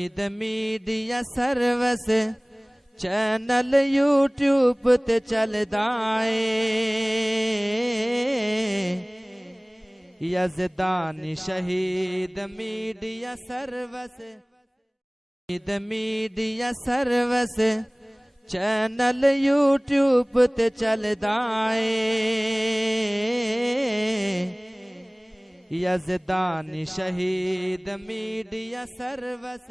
Media service channel YouTube ते चलदा है यज़दानी शहीद मीडिया सर्विस चैनल यूट्यूब ते चलदा है यज़दानी शहीद मीडिया सर्विस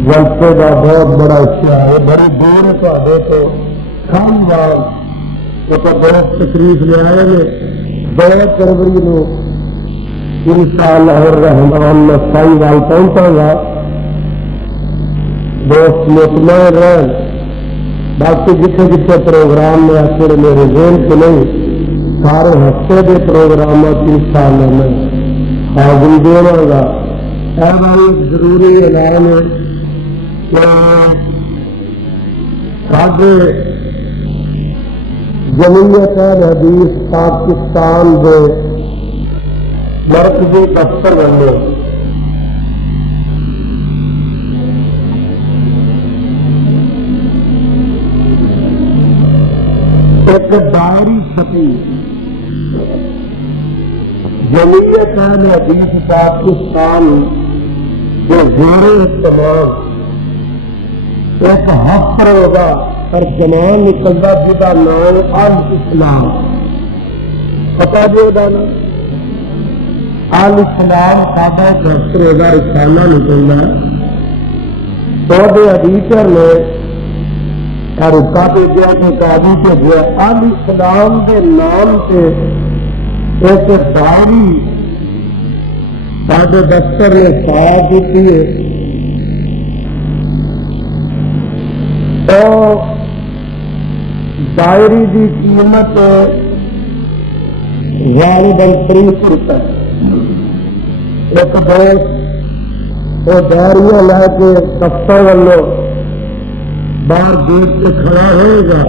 जलसे का बहुत बड़ा हिस्सा है, बड़ी दूर थोड़े तो खानवाल बहुत तकलीफ ले आए ने 2 फरवरी को इंशाअल्लाह रहमान में साईवाल पहुंचागा। दोस्त मुतमईन रह, बाकी जिथे जिथे प्रोग्राम में आखिर मेरे जेल के नहीं सारे हफ्ते के प्रोग्राम इंशाअल्लाह में हाजिरी देवागा। जरूरी ऐलान है साढ़े जमीयत हदीस पाकिस्तान के मरकजी दफ्तर वालों एक डायरी छपी, जमीयत हदीस पाकिस्तान के जोरे तमाम एक हफ्ते होगा और जमान निकलता जिदा नाम अल इस्लाम, पता जो अल इस्लाम सादा एक हफ्ते होगा रिसाला निकलना। तो एडिटर ने रुका भेजा तो काबू भेजा अल इस्लाम के नाम से एक डायरी साढ़े दफ्तर ने साफ दी है। तो डायरी की कीमत गालिबन 30 रुपए। एक दोस्त वो डायरियां लैके दफ्तर वालों बाहर गेट से खड़ा होगा।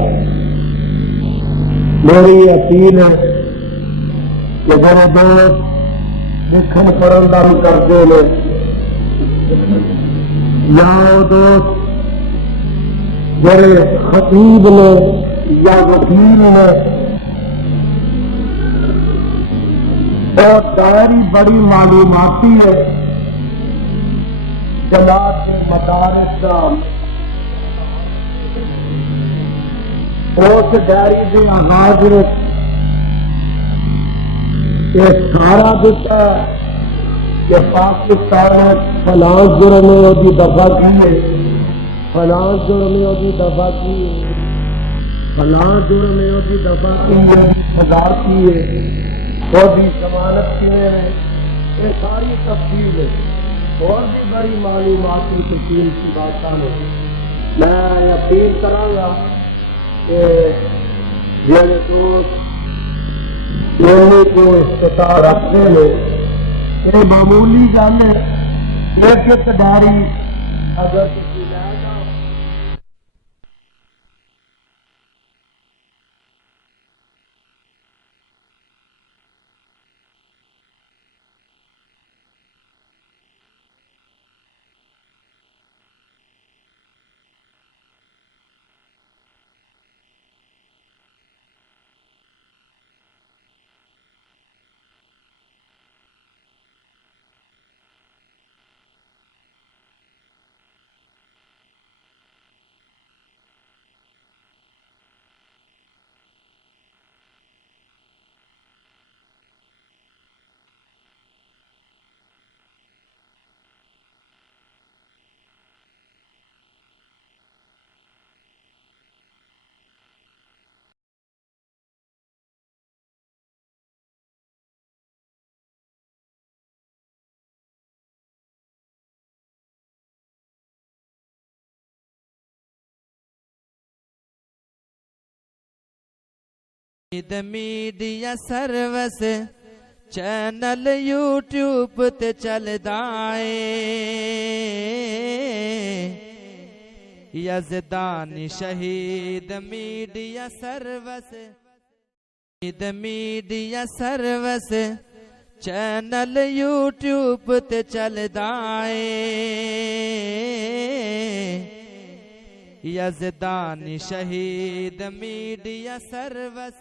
मेरी अपील है कि मेरे दोस्त लिखन पढ़न का भी करते हैं, या दोस्त जरे खतीब ने या वकील ने, और डायरी बड़ी मालूमाती है। जमात के मदारिस का उस डायरी के आगाज में ये सारा दिता कि पाकिस्तान में फलां जुर्म में उसकी दफा की है, फलां जुर्म में उसकी दफा की है, फलां जुर्म में उसकी दफा की है, सजा की है, उसकी जमानत की है। ये सारी तफसील है और भी बड़ी मालूमाती तफसील की बात है। मैं अपील करांगा कि मेरे दोस्त लोगों को इस्ता रखने में ये मामूली गल है। एक डायरी अगर किसी मीडिया सर्विस चैनल यूट्यूब ते चलदा है। यज़दानी शहीद मीडिया सर्विस चैनल यूट्यूब ते चलदा है। यज़दानी शहीद मीडिया सर्विस